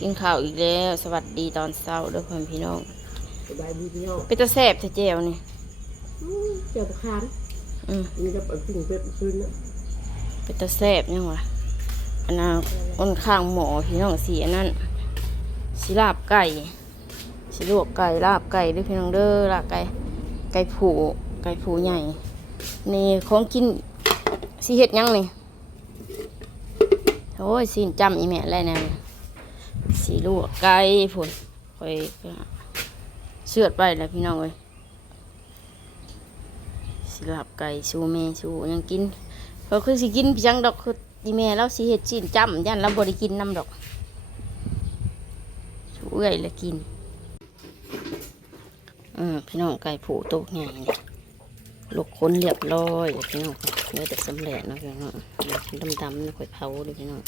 กินข้าวอีกแล้ว สวัสดีตอนเช้าเด้วยพ่อพี่น้องสบายดีพี่น้องเป็นตาแซ่บแท้เจียวนี่อืมเจ้าประคานอืมมีกับสิ่งเป็ดคืนนะเป็นตาแซ่บยังวะอันน่ะอ้นข้างหมอพี่น้องสีอันนั้นสีลาบไก่สีลวกไก่ลาบไก่เด้วยพี่น้องเด้อลาบไก่ไก่ผูไก่ผูใหญ่นี่ของกินสีเห็ดหยังนี่โอ้ยสีจำอีแม่อะไรนะ สีลวกไก่ผุนคอยเชือดไปแล้วพี่น้องเอ้ยสีลาบไก่สูแม่สูยังกินเขาคือสิกินพียงดอกคืออีแม่เราสิเฮ็ดจีนจำยันเราบ่ได้กินน้ำดอกชูเอื้อยและกินอืมพี่น้องไก่ผูโตกใหญ่เนี่ยลูกค้นเรียบร้อยพี่น้องเนื้อแต่สำเร็จนะพี่น้องดำๆนะค่อยเผาเลยพี่น้อง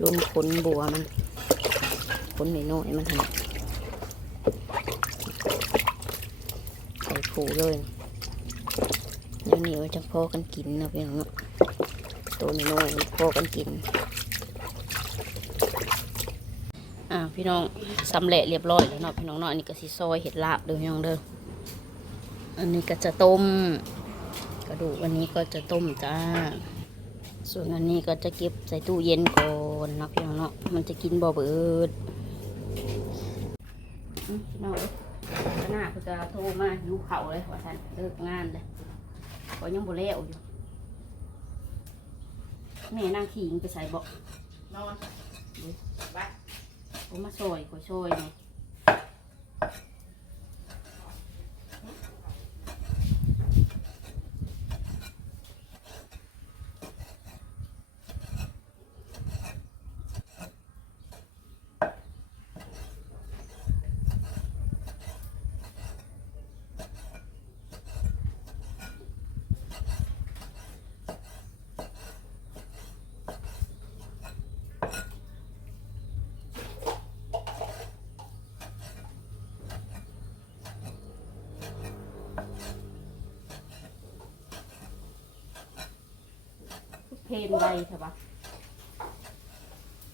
ลุนขนบัวมัน ขนน้อยๆมันหั่นไก่ผูเลยเดี๋ยวนี้ไว้จะพอกันกินนะพี่น้องตัวน้อยๆพอกันกินอ่าพี่น้องสำเร็จเรียบร้อยแล้วเนาะพี่น้องเนาะอันนี้ก็สิซอยเห็ดลาบเด้อพี่น้องเด้ออันนี้ก็จะต้ม กระดูกอันนี้ก็จะต้มจ้า ส่วนอันนี้ก็จะเก็บใส่ตู้เย็นก่อนนะพี่น้องเนาะมันจะกินบ่เบิดอืม พี่น้องเอ้ยหน้าเขาจะโทรมาหิวเขาวเลยว่าท่านเลิกงานเลยก็ยังบ่แล้วอยู่แม่นั่งขิงไปใส่บอกนอนไปผมมาซอยขอซอยไง เพลนใดใช่ปะ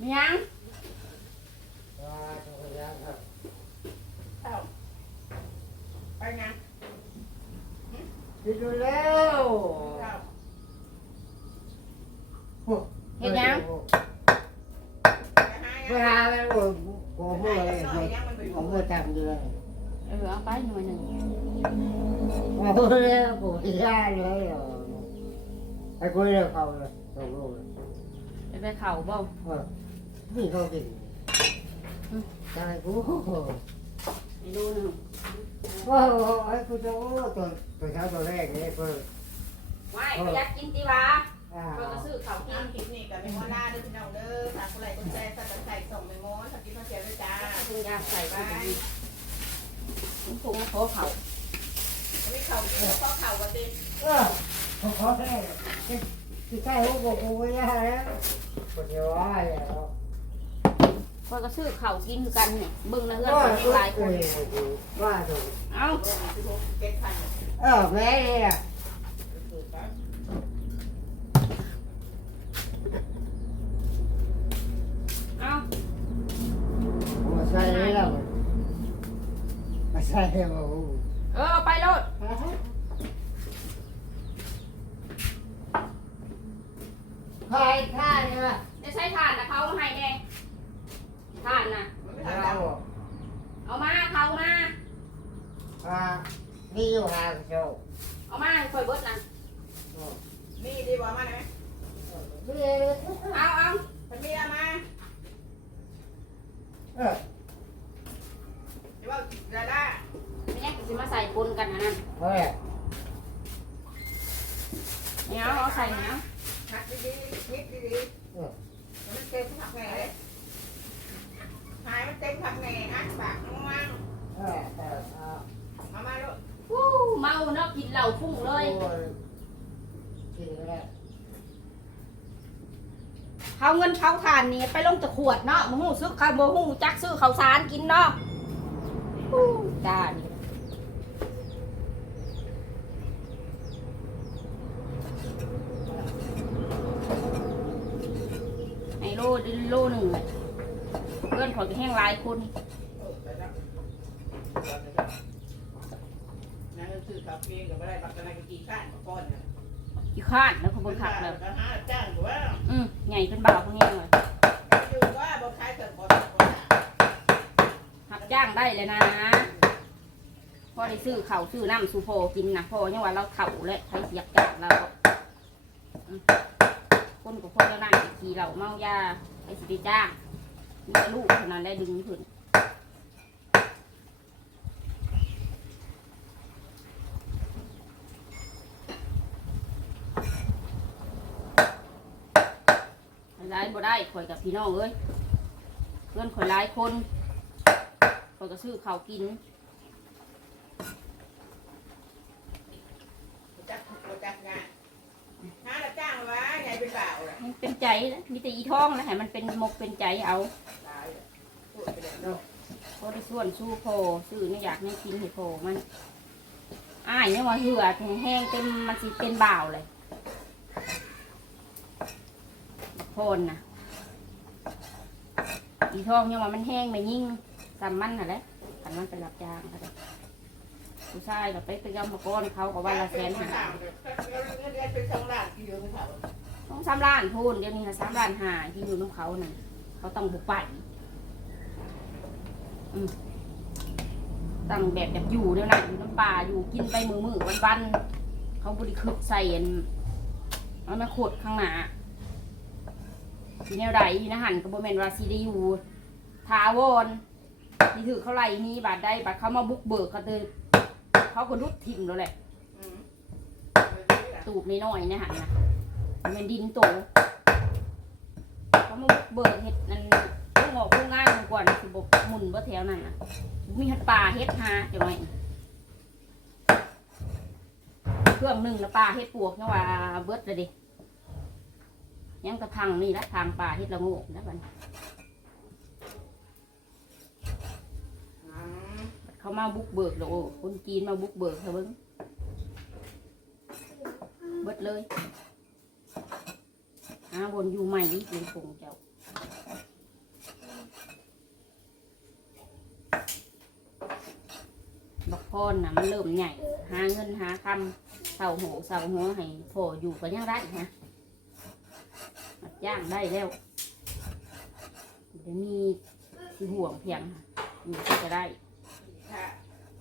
มียังเอ้าไปไงดีดูแล้วเห็นยังเวลาแล้วโอ้โหพูดอะไรผมก็ทำเลยเออเอาไปหน่อยหนึ่งโอ้โหแล้วโอ้ยได้เลย ไอ้กุ้ยเนี่ยเขาเลยตกลงเลยไปไปเข่าเปล่าเออนี่เขากินใช่กูโอ้โหไปดูหนึ่งไอ้กูจะโอ้ตัวตัวเช้าตัวแรกนี่เพิ่งไม่ไปยากกินตีวะอ่าก็จะซื้อเขากินน้ำพริกนี่กับเมมอล่าด้วยพี่น้องเด้อฝากคนไหลคนใจสัตว์ใส่ส่งเมมอสักกินข้าวเสียด้วยจ้าคุณยาใส่ไปคุณคงขอเขาไม่เข่าข้อเข่ากันดิเออ ผมขอแค่ที่ใกล้หัวบอกกูไม่ได้แล้วปวดหัวแล้วคอยก็ซื้อเข่ากินคือกันเนี่ยเบิ่งนะเพื่อนว่าคนหลายคนว่าถูกเอ้าเจ็ดพันเออแม่เนี่ยเอ้ามาใส่แล้วมาใส่แล้วเออเอาไปโลด ใครท่าเนี่ย จะใช้ถ่านนะเขามาให้แน่ถ่านนะ ไม่ เรา ทำแล้ว เอามาเขามา อ่านี่อยู่ห่างโจเอามาให้คอยเบิดนะมีดีกว่ามาไหมนี่เอาเอามันมีอะมาเออเดี๋ยวว่าดาด้าไม่แน่ก็สิมาใส่ปนกันนะนั่นเฮ้ยเนี่ยเอาเอาใส่เนี่ยหักดีๆนิดดีๆมันเต็มผักแหน่เลยหายมันเต็มผักแหน่อะปากน้องมั่งเออเออเออ มามาลูกวู้เมาเนาะกินเหล้าฟุ้งเลยกินแล้วเขาเงินเขาทานนี่ไปลงตะขวดเนาะมหูซื้อข้าวโมหูจักซื้อข้าวสารกินเนาะฮู้จ้านี่ให้โลโลหนึ่งเลยเพื่อนขอยก็แห้งหลายคน เออไปแล้วนั่นก็คือขับเองกับอะไรบางกันอะไรก็กินข้าวมาก่อนนะ อยู่ ข้านแล้วเขาเบิ่งคักแล้วก็หาจ้างอยู่ว่าอืมใหญ่เป็นบ่าวพวกนี้เลยอยู่ว่าบ่ขายเกิดบ่ได้บ่ได้หับจ้างได้เลยนะพอได้ซื้อข้าวซื้อน้ำสูโพกินนะพอยังว่าเราเถ่าและใช้เสียกจ้างเราอืมคนกับคนแล้วนั่นขี่เหล่าเมายาไอ้สิไปจ้างมีแต่ลูกเท่านั้นแหละดึงขึ้นร้ายบ่ ได้ข่อยกับพี่น้องเอ้ยเพื่อนข่อยหลายคนข่อยก็ซื้อข้าวกินบ่จักทุกข์บ่จักงานหารับจ้างว่าใหญ่เป็นบ่าวล่ะมันเป็นใจนะมีแต่อีท้องนะให้มันเป็นมกเป็นใจเอาตายแล้วพูดไปแล้วเนาะพอได้ส่วนสู้โพซื้อเนี่ยอยากให้กินให้โพมันอ้ายเนี่ยว่าเหือดแห้งเต็มมันสิเป็นบ่าวเลยบักโพนนะ อีทองเนี่ยว่ามันแห้งไม่ยิ่งสามมันน่ะแหละขันมันเป็นรับจ้างก็ได้ผู้ชายก็ไปไปยำมาก้อนเขาก็วันละแสนหาเงินเดือนเป็นสองล้านที่องต้องสามล้านพูนเดี๋ยวนี้นะสามล้านหาที่อยู่น้องเขาน่ะเขาต้องบุกไปอืมตั้งแบบแบบอยู่เดี๋ยวนั้นอยู่น้ำป่าอยู่กินไปมือมือวันวันเขาบริคึกใส่อันเอามาขดข้างหน้า ทีแนวใดนะหันกับโบแมนวาซีได้อยู่ทาวอนนี่ถือเขาไล่นี้บาดได้บาดเขามาบุกเบิกเขาเตยเขาก็รุดทิมแล้วแหละตูบน้อยๆนะหันนะเป็นดินโตเขามาบุกเบิกเห็ดนั่นผู้งอกผู้ง่ายมันกว่านะคือบกหมุนบ่แถวนั่นนะมีห็ดป่าเห็ดหาเดี๋ยวไงเครื่องหนึ่งนะป่าเห็ดปวกเนี่ยว่าเบิดเลยดิ ยังกระพังนี่ละทางป่าเห็ดละโงกนะบันเขามาบุกเบิกแล้วโอ้คนจีนมาบุกเบิกเถอะเบิ้งเบิดเลยหาบนอยู่ใหม่นี่เป็นคงเจ้าบักพรนะมันเริ่มใหญ่ หาเงินหาคำเสาหัวเสาหัวให้พออยู่ก็ยังได้นะ รับจ้างได้แล้วเดี๋ยวมีสิห่วงเพียงอยู่ก็จะได้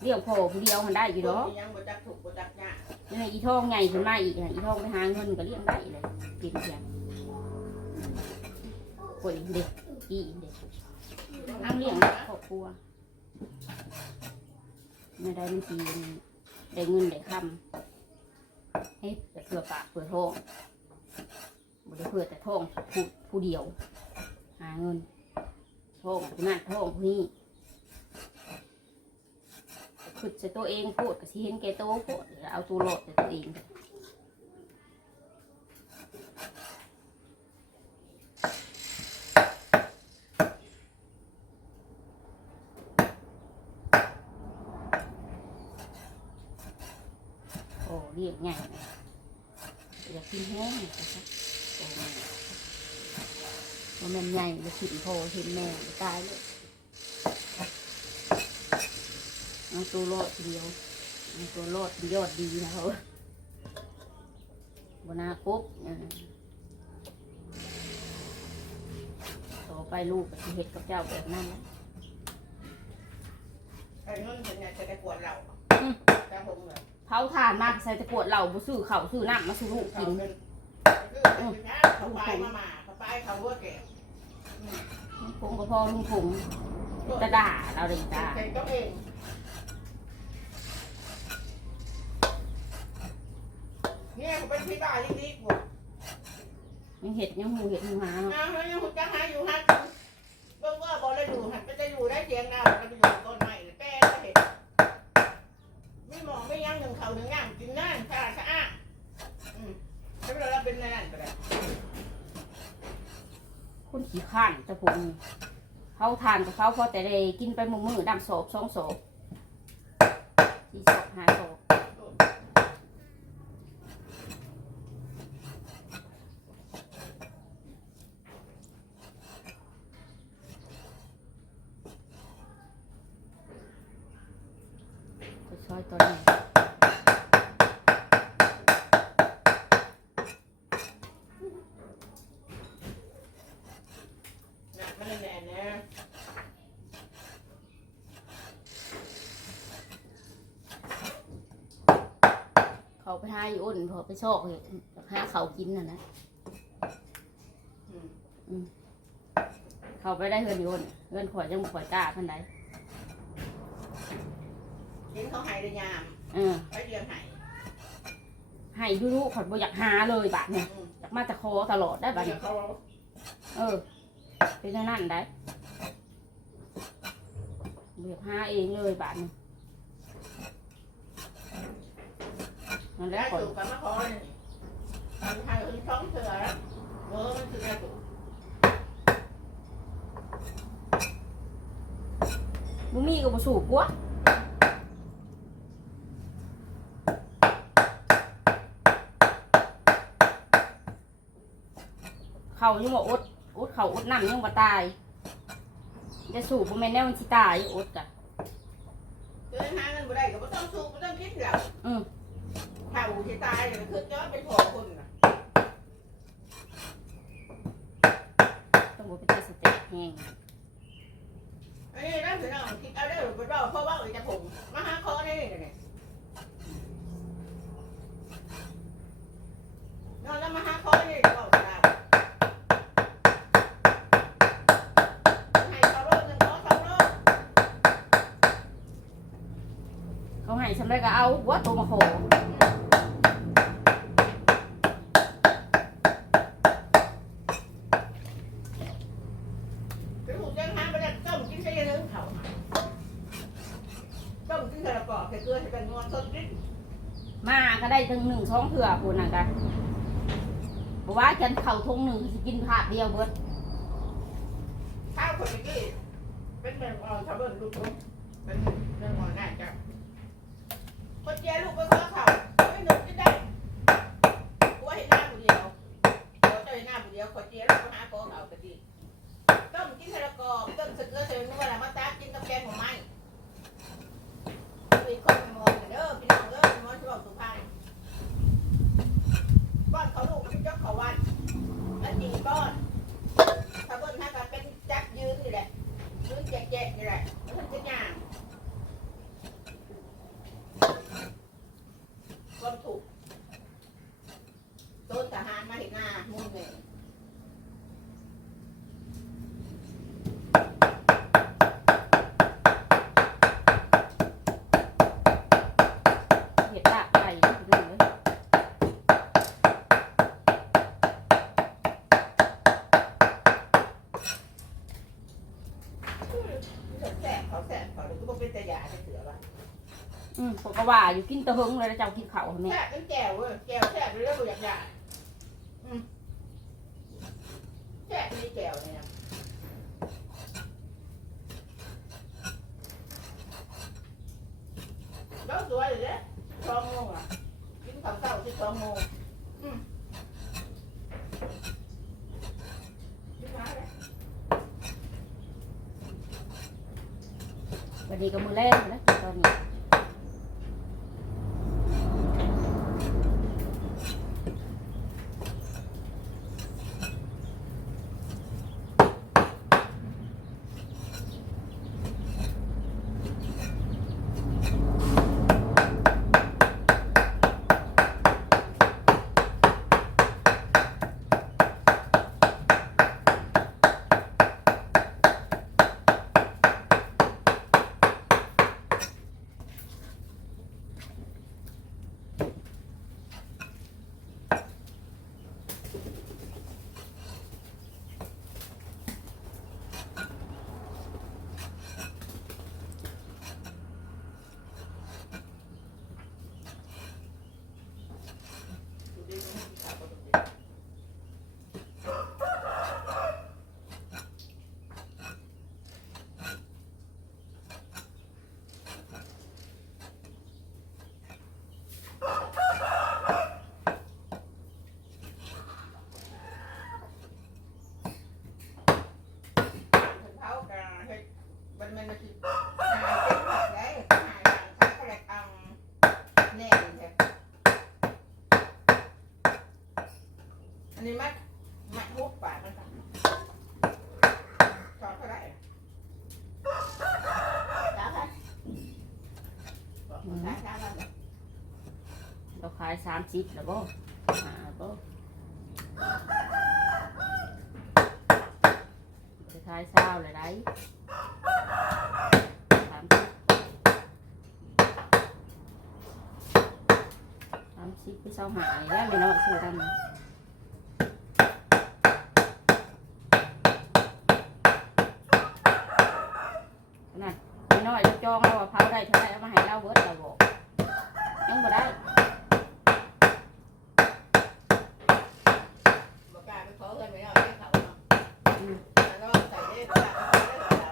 เรียกพ่อผู้เดียวมันได้อยู่ดอยังบ่จักถูกบ่จักยากนี่อีทองใหญ่ขึ้นมาอีกนะอีทองไปหาเงินก็เลี้ยงได้เลยกินเพียงคนเด็กอีเด็กน้ำเลี้ยงครอบครัวไม่ได้บางทีได้เงินได้คำให้เพื่อปากเพื่อท้อง จะเพื่อแต่ท่องผู้ผู้เดียว หาเงินท่องผู้นั่นท่องผู้นี้ขึ้นใส่ตัวเองพูดก็สิเห็นแก่โตวโพดเอาตัวรอดแต่ตัวเอง โอ้เรียกง่ายนะอยากกินแห้งก็ซะโอ้แม่ว่าแม่นใหญ่จะขินโพเห็นแม่ตายเลยเอาตัวรอดเดียวเอาตัวรอดยอดดีนะเขาบนาคบเออต่อไปลูกก็สิเห็ดกับเจ้าแบบนั้นแหละไอ้เงินเป็นไงจะได้กวดเราอืมจ้าผมเลยเผาถ่านมากใส่ตะกวดเหล่าบุซื้อเข่าวซื้อน้ำมาซื้ลูกกินเขาไปมาหมาเขาไปเขาเวอร์แก่ คงก็พอลุงผงจะด่าเราเลยจ้าเป็นตัวเองเนี่ยเขาเป็นพี่บ้ายิ่งดีกว่ายังเห็ดยังหูเห็ดหูหาเนาะอ้าวแล้วยังหุ่นจังหาอยู่ฮัทเบิ่งว่าบอลเลยอยู่ฮัทก็จะอยู่ได้เสียงนามันจะอยู่ต้นไม้แป้ก็เห็นไม่มองไม่ยั้งหนึ่งเขาหนึ่งย่างกินนั่นสะอาดสะอาดอืมแล้วเราเป็นนั่นไปเลยคน ขี้ข้านแต่ผมเขาทานกับเขาพอแต่ได้กินไปมือมือดำโศกสองโศกสี่โศกห้าโศกซอยตัวนี้าไปหาอยู่อ้นพอไปชอกเลยหาเขากินน่ะนะอืมเขาไปได้เฮือนอยู่อ้นเฮือนข่อยยังบ่ข่อยกล้าพันใดเห็นเขาใหายได้ยามเออไปเรียงใหายให้ดูดูข่อยบ่อยากหาเลยบาดเนี่ยอยากมาแต่คอตลอดได้บาดเดี๋เนี่ยยวเขาเออเป็นนั่นได้เบียกหาเองเลยบาทนี่ นั่นแหแล้ละวก่อนถูกกันมาขอเลยมันทางคือท้องเสือแล้วเออมันคือแม่ถูกมึงมีก็บ่สูบกวเขายังบ่อดอดเขาอดน้ำยังบ่ตายจะสูบบ่แม่นแน่มันสิตายอดจ้ะเดินหาเงินบ่ได้ก็บ่ต้อง สู้บ่ต้องคิดแล้วอืมถ้าอูที่ตายเนี่ยคือจะเป็นพ่อคนน่ะต้องบ่เป็นตาสเต็กแห้งอันนี้นะพี่น้องคิดเอาได้หรือบ่เพราะว่าอีจะผมมาหาขอได้นี่เนี่ยนอนแล้วมาหาขอได้ก็ได้ ให้เขาโลดหนึ่งขอสองโลดเขาให้สำเร็จก็เอาหัวโตมาขอ ถึงหูจังหาไปแล้วต้มกินใส่เนื้อเขาต้มกินใส่กรอบใส่เกลือใส่เป็นงอนสดนิด มาก็ได้ถึงหนึ่งช่องเถื่อพูนน่ะกัน บอกว่าฉันเขาทงหนึ่งสิกินภาพเดียวเบิดข้าวคนเมื่อกี้เป็นแบบอ่อนชาวบ้านลูกผมเป็นเรื่องอ่อนน่าจะคนแย่ลูกไปขอเขาไม่หนุกจะได้กูว่าเห็นหน้าผู้เดียวเราจะเห็นหน้าผู้เดียวคนแย่ลูกไปหาขอเขาไปดีต้มกินใส่กรอบต้มส่เกลือใส่นัวแล้วมาตากินกับแกงของมันมีคนไม่มองเด้อพี่น้องเด้อมองที่บอกสุพรรณก้อนเขาลูกมันยกเขาวันอันจริงก้อน ถ้าเบิ้ลถ้าก็เป็นจักยืนนี่แหละยืน แยกๆนี่แหละมันจะย่างความถูกต้นทหารมาเห็นหน้ามุ่งเลย เห็ดลาบไก่นี่พี่น้องเอ้ย แสบเขาแสบเขาเลยก็บอกเป็นตะยาจะเสือว่ะ อืมผม กินตะเฮงเลยแล้วเจ้ากินข้าวแม่แสบเป็นแก้วเว้ยแจ่วแสบเลยแล้วกูอยากยาอืันนี้มัดมัดหุบาทมันค่ะสองเท่าไหร่สามพันบอกสามสามพันเราขายสามชิบแล้วก็หาก็จะขายเศร้าเลยได้สามสิบสามสิบไปเศร้าหายแล้วไม่นอนเชื่อทำ น้อยเราจองเราว่าเผาได้เท่าไรเอามาให้เราเบิดเราบอกยังบ่ได้บอกกล้าไปขอเงินไม่เอาได้เขาเนาะแล้วก็ใส่ได้อกกล้าไปขอได้เขา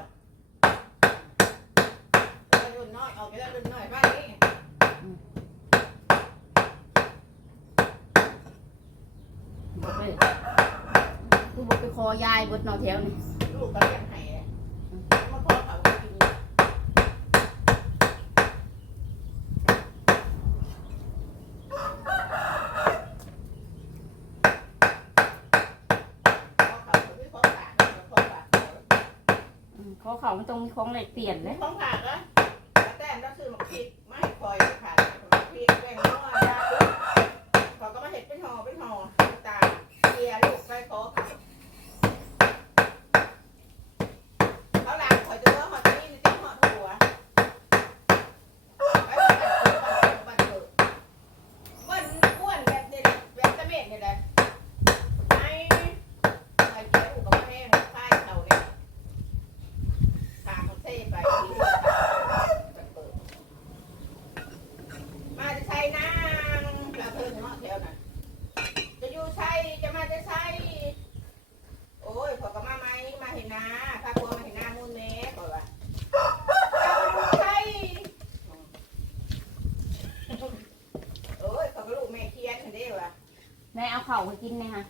แล้วรุ่นน้อยออกไปแล้วรุ่นน้อยบ้านนี้บอกไปคือบอกไปคอยายเบิดเนอแถวนี่ ลูกก็เลี้ยงให้เลยมาขอเขากินขอเขาไม่ขอฝากขอฝาก อืม ของมันต้องมีของอะไรเปลี่ยนเลย ของฝากนะแต่เราซื้อหมกพริกยขาดหมกพริกแบ่งน้อยยาปุ๊บเขาก็มาเห็ดเป็นห่อเป็นห่อตาเกียลูกไปขอเขาเขาล้างคอยจะว่าหอดนี่นี่เต็มหอดหัวไปบ้านเกิดบ้านเกิดอ้วนแบบนี้แบบตะเม็ดนี่แหละไอ้ไอ้เจ้ากับแม่งค่ายเขาเนี่ย ทางเขาเซ่ไปที่เรือมาจะใช้นางเราเพิ่งเนาะแถวน่ะจะอยู่ใช้จะมาจะใช้โอ้ยพอก็มาไหมมาเห็นนาพาพัวมาเห็นนามูลเน่ก่อนว่าจะอยู่ใช้โอ้ยเขาก็ลูกแม่เคียนเด้ว่ะ แม่เอาเข่าวไป กินไหมคะ